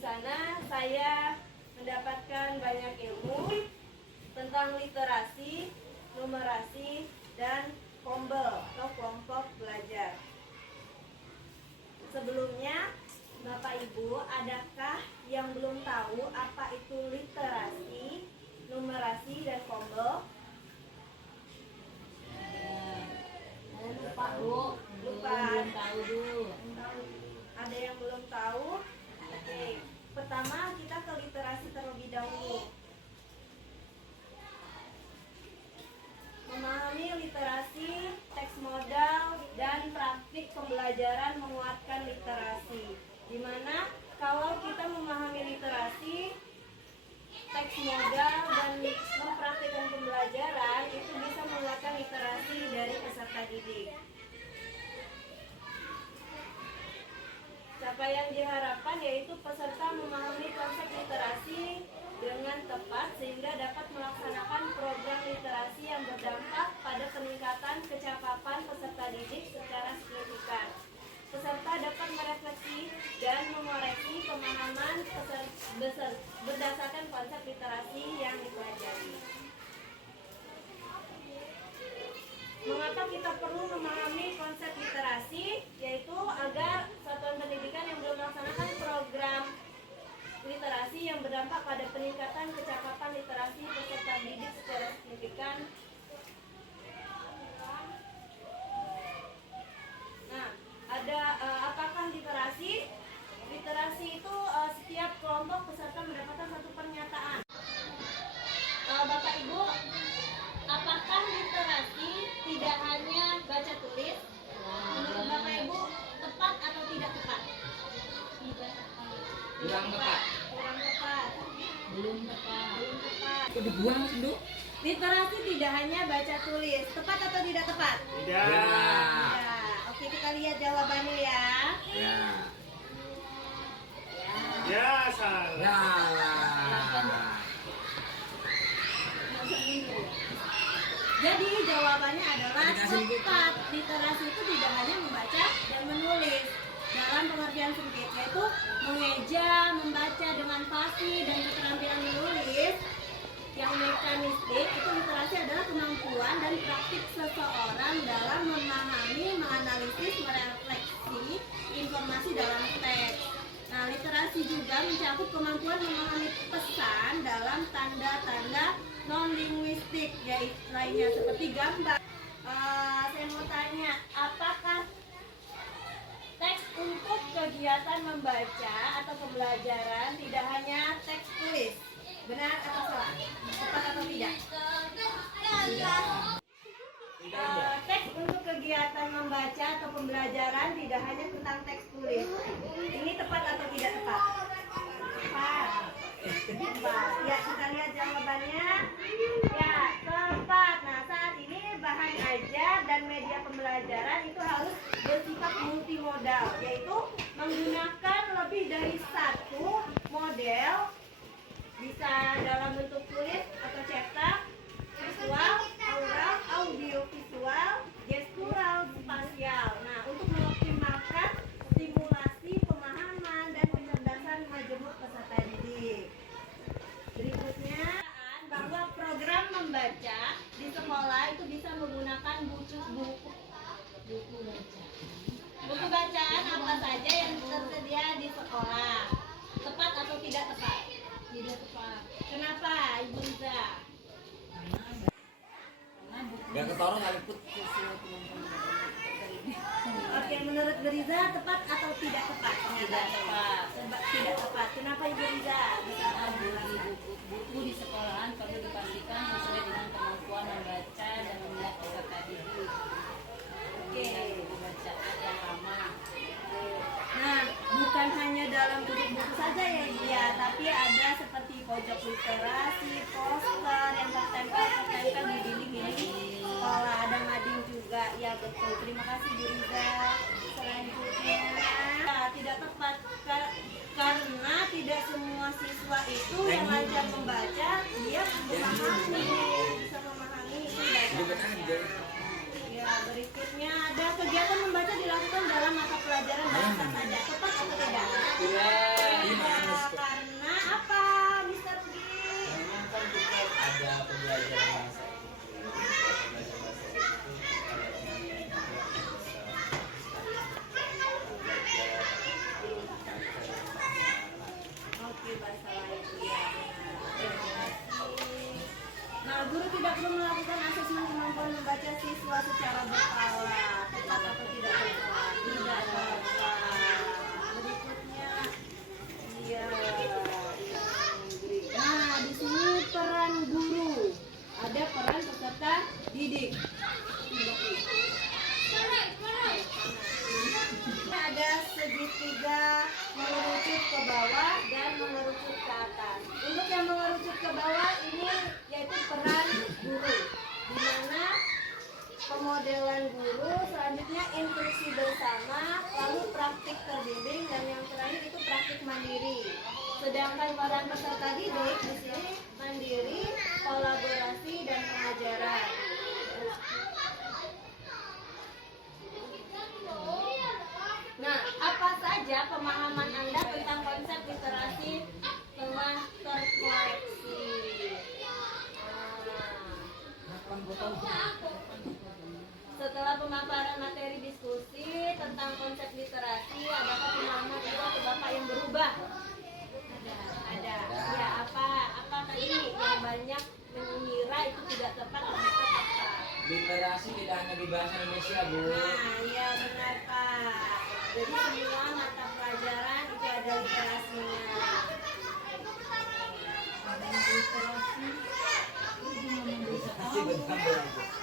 sana saya mendapatkan banyak ilmu tentang literasi, numerasi, dan kombel atau kelompok belajar. Sebelumnya, Bapak Ibu, adakah yang belum tahu apa itu literasi, numerasi, dan kombel? Lupa, Bu. Lupa. Belum tahu, Bu. Ada yang belum tahu? Oke. Pertama, kita ke literasi terlebih dahulu. Memahami literasi, teks modal, dan praktik pembelajaran menguatkan literasi. Dimana kalau kita memahami literasi, teks modal, dan mempraktikkan pembelajaran, itu bisa menguatkan literasi dari peserta didik. Capaian diharapkan yaitu peserta memahami konsep literasi dengan tepat sehingga dapat melaksanakan program literasi yang berdampak pada peningkatan kecakapan peserta didik secara signifikan. Peserta dapat merefleksi dan mengoreksi pemahaman berdasarkan konsep literasi yang dipelajari. Mengapa kita perlu memahami konsep literasi? Yaitu agar satuan pendidikan yang belum melaksanakan program literasi yang berdampak pada peningkatan kecakapan literasi peserta didik secara signifikan. Nah, ada apakah literasi? Literasi itu setiap kelompok peserta mendapatkan satu pernyataan. Bapak Ibu, apakah literasi tidak hanya baca tulis? Menurut Bapak Ibu, tepat atau tidak tepat? Tidak tepat. Kurang tepat. Kurang tepat. Belum tepat. Belum tepat. Kok dibuang sih, Du? Literasi tidak hanya baca tulis. Tepat atau tidak tepat? Ya. Ya. Oke, kita lihat jawabannya ya. Ya. Ya, salah. Ya. Jadi jawabannya adalah Dikasih buku. tepat. Literasi itu tidak hanya membaca dan menulis. Dalam pengertian sempit, yaitu mengeja, membaca dengan fasih, dan keterampilan menulis yang mekanistik. Itu literasi adalah kemampuan dan praktik seseorang dalam memahami, menganalisis, merefleksi informasi dalam teks. Nah, literasi juga mencakup kemampuan memahami pesan dalam tanda-tanda non-linguistik, yaitu lainnya seperti gambar. Saya mau tanya, apakah teks untuk kegiatan membaca atau pembelajaran tidak hanya teks tulis? Benar atau salah? Tepat atau tidak? Teks untuk kegiatan membaca atau pembelajaran tidak hanya tentang teks tulis. Ini tepat atau tidak tepat? Tepat. Tepat. Ya, kita lihat jawabannya. Ya, tepat. Nah, saat ini bahan ajar dan media pembelajaran itu harus bersifat multimodal, yaitu menggunakan lebih dari satu model, bisa dalam bentuk tulis atau cetak, visual, aural, audiovisual, gestural, spasial. Nah, untuk mengoptimalkan stimulasi pemahaman dan kecerdasan majemuk peserta didik. Berikutnya, bahwa program membaca di sekolah itu bisa menggunakan buku bacaan apa saja yang tersedia di sekolah. Tepat atau tidak tepat? Tidak tepat. Kenapa, Ibu Riza? Karena buku Gak ketorong kali put. sesuai kemampuan Oke, menurut Bu Riza tepat atau tidak tepat? Tidak tepat. Tidak tepat. Kenapa Ibu Riza? Karena buku di sekolahan perlu dipastikan sesuai dengan kemampuan membaca dan melihat peserta didik. Oke. Buku bacaan yang lama. Nah, bukan hanya dalam bentuk buku saja ya Ibu ya, tapi ada seperti pojok literasi, poster yang tertempel di dinding sekolah, ada mading juga. Ya betul. Terima kasih Bu Riza. Selanjutnya, tidak tepat karena tidak semua siswa itu yang lancar membaca dia bisa memahami itu bacaan. Ya, berikutnya ada kegiatan membaca dilakukan dalam mata pelajaran bahasa saja. Tepat atau tidak? Tidak. Tidak. berkala. Tepat atau tidak tepat? Tidak tepat. Berikutnya, iya. Nah, di sini peran guru. Ada peran peserta didik. Ada segitiga mengerucut ke bawah dan mengerucut ke atas. Untuk yang mengerucut ke bawah ini yaitu peran guru, di mana pemodelan guru, selanjutnya instruksi bersama, lalu praktik terbimbing, dan yang terakhir itu praktik mandiri. Sedangkan peran peserta didik di sini mandiri, kolaborasi, dan pengajaran. Nah, apa saja pemahaman Anda tentang konsep literasi telah terkoreksi? Setelah pemaparan materi diskusi tentang konsep literasi, adakah pemahaman Ibu atau Bapak yang berubah? Ada. Ya, apa tadi yang banyak mengira itu tidak tepat, ternyata tepat. Literasi tidak hanya di bahasa Indonesia, Bu. Nah, iya benar Pak. Jadi semua mata pelajaran itu ada literasinya. Literasi bergambar.